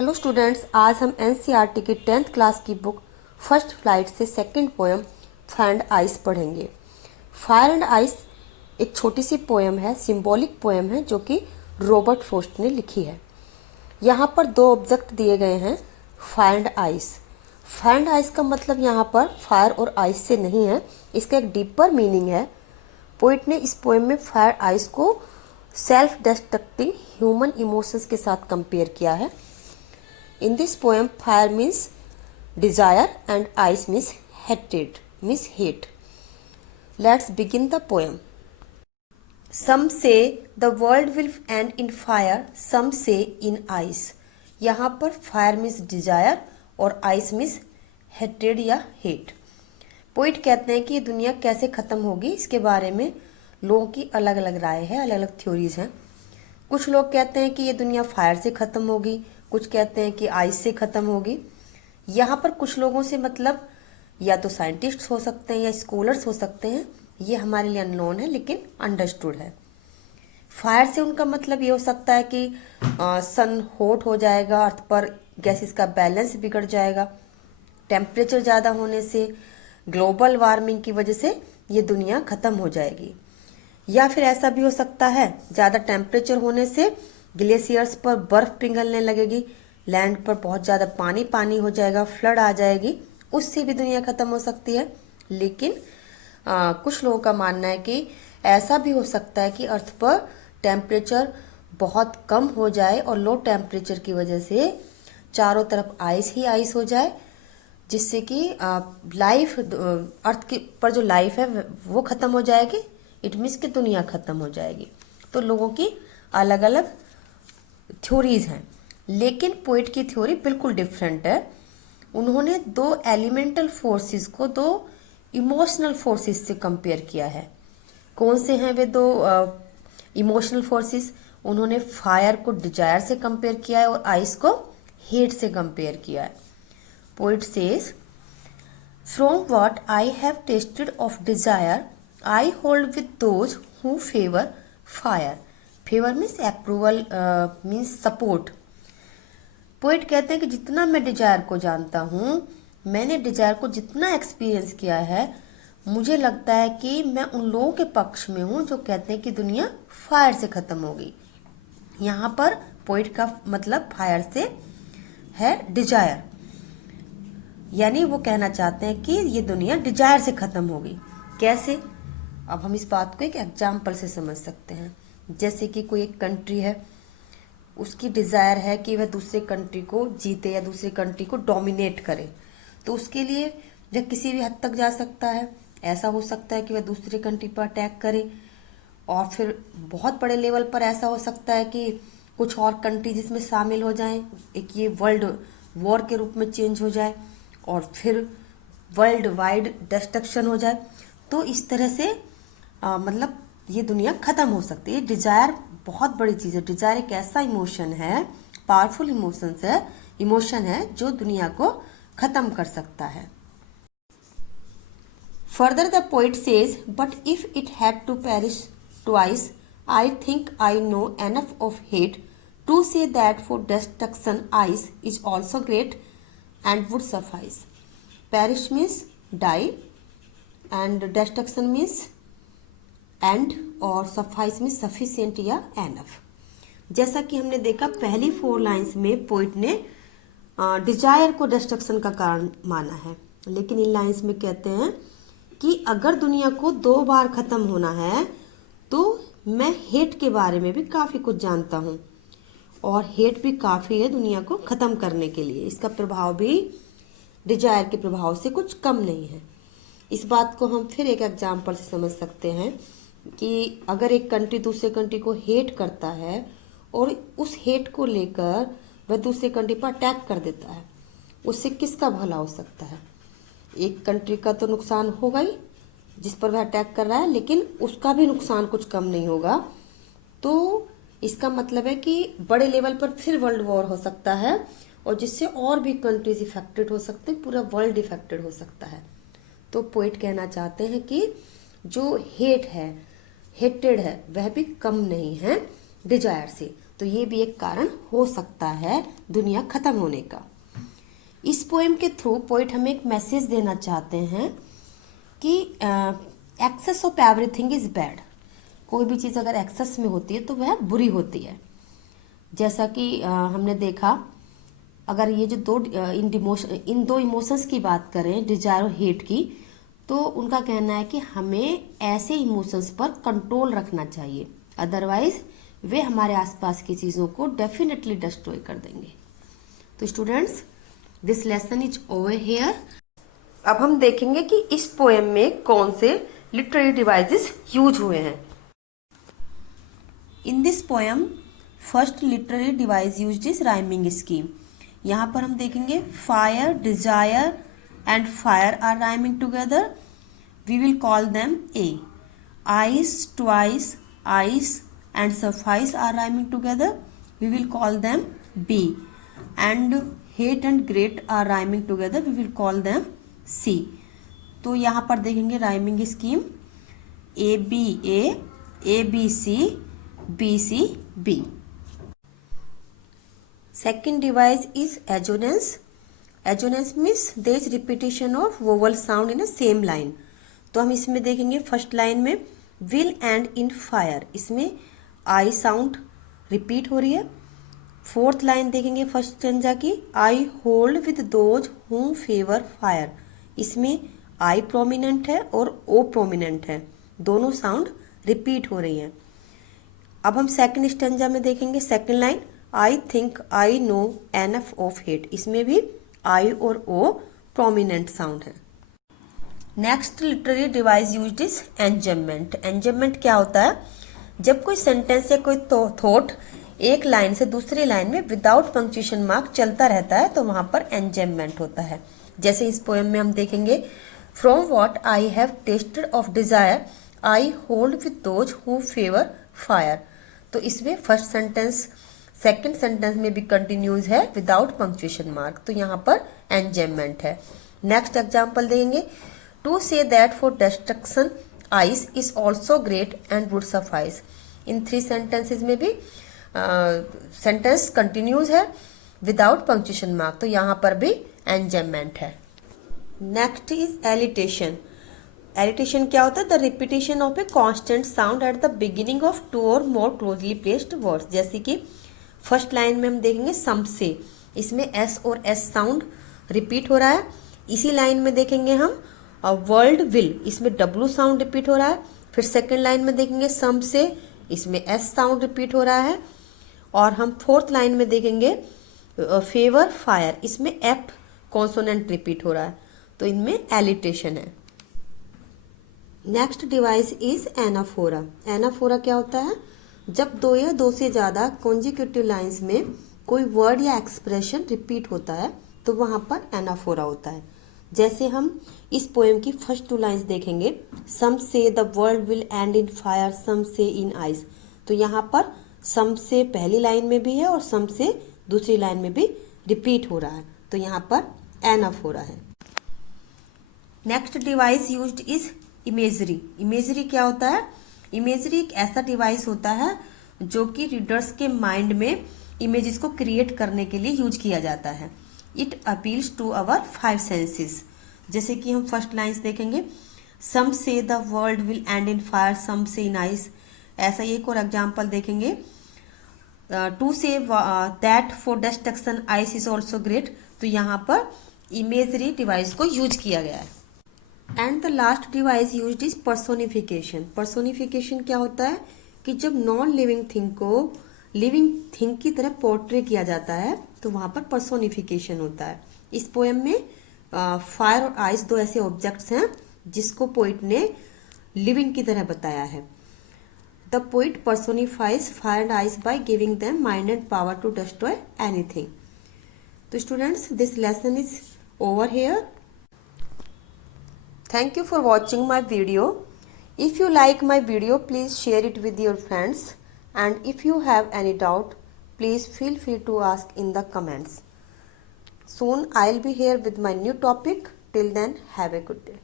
Hello students, आज हम NCERT की 10th क्लास की बुक फर्स्ट फ्लाइट से second poem fire and ice पढ़ेंगे। फायर एंड आइस एक छोटी सी पोएम है, सिंबॉलिक पोएम है जो कि रॉबर्ट फ्रॉस्ट ने लिखी है। यहाँ पर दो ऑब्जेक्ट दिए गए हैं, fire and ice. Fire and ice का मतलब यहाँ पर फायर और आइस से नहीं है, इसका एक डीपर मीनिंग है। पोइट ने इस पोएम में फायर आइस को सेल्फ डिस्ट्रक्टिंग ह्यूमन इमोशंस के साथ कंपेयर किया है। In this poem, fire means desire and ice means hatred, means hate. Let's begin the poem. Some say the world will end in fire, some say in ice. यहाँ पर fire means desire और ice means hatred या hate. Poet कहते हैं कि ये दुनिया कैसे ख़त्म होगी, इसके बारे में लोगों की अलग अलग राय है, अलग अलग थ्योरीज हैं। कुछ लोग कहते हैं कि ये दुनिया फायर से ख़त्म होगी, कुछ कहते हैं कि आइस से ख़त्म होगी। यहाँ पर कुछ लोगों से मतलब या तो साइंटिस्ट्स हो सकते हैं या स्कॉलर्स हो सकते हैं, ये हमारे लिए अननोन है लेकिन अंडरस्टूड है। फायर से उनका मतलब ये हो सकता है कि सन हॉट हो जाएगा, अर्थ पर गैसेस का बैलेंस बिगड़ जाएगा, टेम्परेचर ज़्यादा होने से, ग्लोबल वार्मिंग की वजह से ये दुनिया ख़त्म हो जाएगी। या फिर ऐसा भी हो सकता है ज़्यादा टेम्परेचर होने से ग्लेशियर्स पर बर्फ पिघलने लगेगी, लैंड पर बहुत ज़्यादा पानी पानी हो जाएगा, फ्लड आ जाएगी, उससे भी दुनिया ख़त्म हो सकती है। लेकिन कुछ लोगों का मानना है कि ऐसा भी हो सकता है कि अर्थ पर टेम्परेचर बहुत कम हो जाए और लो टेम्परेचर की वजह से चारों तरफ आइस ही आइस हो जाए, जिससे कि लाइफ अर्थ के पर जो लाइफ है वो ख़त्म हो जाएगी। इट मीन्स कि दुनिया ख़त्म हो जाएगी। तो लोगों की अलग अलग थ्योरीज हैं, लेकिन पोइट की थ्योरी बिल्कुल डिफरेंट है। उन्होंने दो एलिमेंटल फोर्सेस को दो इमोशनल फोर्सेस से कंपेयर किया है। कौन से हैं वे दो इमोशनल फोर्सेस? उन्होंने फायर को डिजायर से कंपेयर किया है और आइस को हेट से कंपेयर किया है। Poet says, from what I have tested of desire I hold with those who favour fire. Favour means approval, means support. Poet कहते हैं कि जितना मैं डिजायर को जानता हूँ, मैंने डिजायर को जितना एक्सपीरियंस किया है, मुझे लगता है कि मैं उन लोगों के पक्ष में हूँ जो कहते हैं कि दुनिया फायर से खत्म होगी। यहाँ पर पोइट का मतलब फायर से है डिजायर, यानी वो कहना चाहते हैं कि ये दुनिया डिजायर से खत्म होगी। कैसे? अब हम इस बात को एक एग्जाम्पल से समझ सकते हैं। जैसे कि कोई एक कंट्री है, उसकी डिज़ायर है कि वह दूसरे कंट्री को जीते या दूसरे कंट्री को डोमिनेट करे, तो उसके लिए वह किसी भी हद तक जा सकता है। ऐसा हो सकता है कि वह दूसरे कंट्री पर अटैक करे, और फिर बहुत बड़े लेवल पर ऐसा हो सकता है कि कुछ और कंट्री जिसमें शामिल हो जाएं, एक ये वर्ल्ड वॉर के रूप में चेंज हो जाए और फिर वर्ल्ड वाइड डिस्ट्रक्शन हो जाए। तो इस तरह से मतलब ये दुनिया खत्म हो सकती है। डिजायर बहुत बड़ी चीज है। डिजायर एक ऐसा इमोशन है, पावरफुल इमोशन है जो दुनिया को खत्म कर सकता है। Further the poet says, but if it had to perish twice I think I know enough of hate to say that for destruction ice is also great and would suffice. Perish means die and destruction means end, और suffice में sufficient या enough. जैसा कि हमने देखा पहली 4 lines में poet ने डिजायर को डिस्ट्रक्शन का कारण माना है, लेकिन इन लाइंस में कहते हैं कि अगर दुनिया को 2 बार खत्म होना है तो मैं हेट के बारे में भी काफी कुछ जानता हूँ, और हेट भी काफी है दुनिया को खत्म करने के लिए। इसका प्रभाव भी डिजायर के प्रभाव से कुछ कम नहीं है। इस बात को हम फिर एक एग्जाम्पल से समझ सकते हैं कि अगर एक कंट्री दूसरे कंट्री को हेट करता है और उस हेट को लेकर वह दूसरे कंट्री पर अटैक कर देता है, उससे किसका भला हो सकता है? एक कंट्री का तो नुकसान होगा ही जिस पर वह अटैक कर रहा है, लेकिन उसका भी नुकसान कुछ कम नहीं होगा। तो इसका मतलब है कि बड़े लेवल पर फिर वर्ल्ड वॉर हो सकता है, और जिससे और भी कंट्रीज इफेक्टेड हो सकते हैं, पूरा वर्ल्ड इफेक्टेड हो सकता है। तो पोइट कहना चाहते हैं कि जो हेटेड है वह भी कम नहीं है डिजायर से। तो ये भी एक कारण हो सकता है दुनिया खत्म होने का। इस पोएम के थ्रू पोइट हमें एक मैसेज देना चाहते हैं कि excess of everything is bad. कोई भी चीज़ अगर एक्सेस में होती है तो वह बुरी होती है। जैसा कि हमने देखा, अगर ये जो इन दो इमोशंस की बात करें, डिजायर और हेट की, तो उनका कहना है कि हमें ऐसे इमोशंस पर कंट्रोल रखना चाहिए, अदरवाइज वे हमारे आसपास की चीज़ों को डेफिनेटली डिस्ट्रॉय कर देंगे। तो students, this lesson is over here. अब हम देखेंगे कि इस पोएम में कौन से लिटरेरी डिवाइसेस यूज हुए हैं। In this poem first literary device used is rhyming scheme. यहाँ पर हम देखेंगे fire, desire and fire are rhyming together, we will call them A. Ice, twice, ice and suffice are rhyming together, we will call them B. And hate and great are rhyming together, we will call them C. तो यहाँ पर देखेंगे rhyming scheme A B C, B C B. Second device is assonance. Assonance means there is repetition of vowel sound in a same line. तो हम इसमें देखेंगे first line में will and in fire, इसमें I साउंड रिपीट हो रही है। Fourth line देखेंगे फर्स्ट स्टेंजा की, I hold with those who favor fire, इसमें I प्रोमिनेंट है और O प्रोमिनेंट है, दोनों साउंड रिपीट हो रही है। अब हम सेकंड स्टेंजा में देखेंगे second line, I think I know enough of hate, इसमें भी आई और ओ प्रोमिनेंट साउंड है। Next literary device used is enjambment. Enjambment क्या होता है? जब कोई सेंटेंस या कोई थॉट एक लाइन से दूसरी लाइन में विदाउट पंक्चुएशन मार्क चलता रहता है तो वहां पर एंजम्मेंट होता है। जैसे इस पोएम में हम देखेंगे, from what I have tested of desire I hold with those who favour fire. तो इसमें फर्स्ट सेंटेंस सेकेंड सेंटेंस में भी कंटिन्यूज है विदाउट पंक्चुएशन मार्क, तो यहाँ पर एंजम्मेंट है। नेक्स्ट एग्जाम्पल देंगे, to say that for destruction ice is also great and would suffice. इन थ्री सेंटेंसेज में भी सेंटेंस कंटिन्यूज है विदाउट पंक्चुएशन मार्क, तो यहाँ पर भी एंजम्मेंट है। Next is एलिटेशन। एलिटेशन क्या होता है? The repetition of a consonant sound at the beginning of two or more closely placed words. जैसे कि फर्स्ट लाइन में हम देखेंगे सम से, इसमें एस और एस साउंड रिपीट हो रहा है। इसी लाइन में देखेंगे हम वर्ल्ड विल, इसमें डब्ल्यू साउंड रिपीट हो रहा है। फिर सेकंड लाइन में देखेंगे सम से, इसमें एस साउंड रिपीट हो रहा है। और हम फोर्थ लाइन में देखेंगे फेवर फायर, इसमें एफ कॉन्सोनेंट रिपीट हो रहा है, तो इनमें एलिटेशन है। Next device is anaphora. Anaphora क्या होता है? जब दो या दो से ज़्यादा कॉन्जिक्यूटिव लाइंस में कोई वर्ड या एक्सप्रेशन रिपीट होता है तो वहाँ पर एनाफोरा होता है। जैसे हम इस पोएम की फर्स्ट टू लाइंस देखेंगे, some say the world will end in fire, some say in ice, तो यहाँ पर सम से पहली लाइन में भी है और सम से दूसरी लाइन में भी रिपीट हो रहा है, तो यहाँ पर एनाफोरा है। Next device used is imagery. Imagery क्या होता है? इमेजरी एक ऐसा डिवाइस होता है जो कि रीडर्स के माइंड में इमेजेस को क्रिएट करने के लिए यूज किया जाता है। It appeals to our five senses. जैसे कि हम फर्स्ट लाइन्स देखेंगे, some say the world will end in fire, some say in ice. ऐसा एक और एग्जाम्पल देखेंगे, to say that for destruction ice is also great, तो यहाँ पर इमेजरी डिवाइस को यूज किया गया है। And the last device used is personification. Personification क्या होता है कि जब नॉन लिविंग थिंग को लिविंग थिंग की तरह पोर्ट्रे किया जाता है तो वहां पर पर्सोनिफिकेशन होता है। इस पोएम में फायर और आइस दो ऐसे ऑब्जेक्ट्स हैं जिसको पोइट ने लिविंग की तरह बताया है। The poet personifies fire and ice by giving them mind and power to destroy anything. तो students, this lesson is over here. Thank you for watching my video. If you like my video, please share it with your friends. And if you have any doubt, please feel free to ask in the comments. Soon I'll be here with my new topic. Till then, have a good day.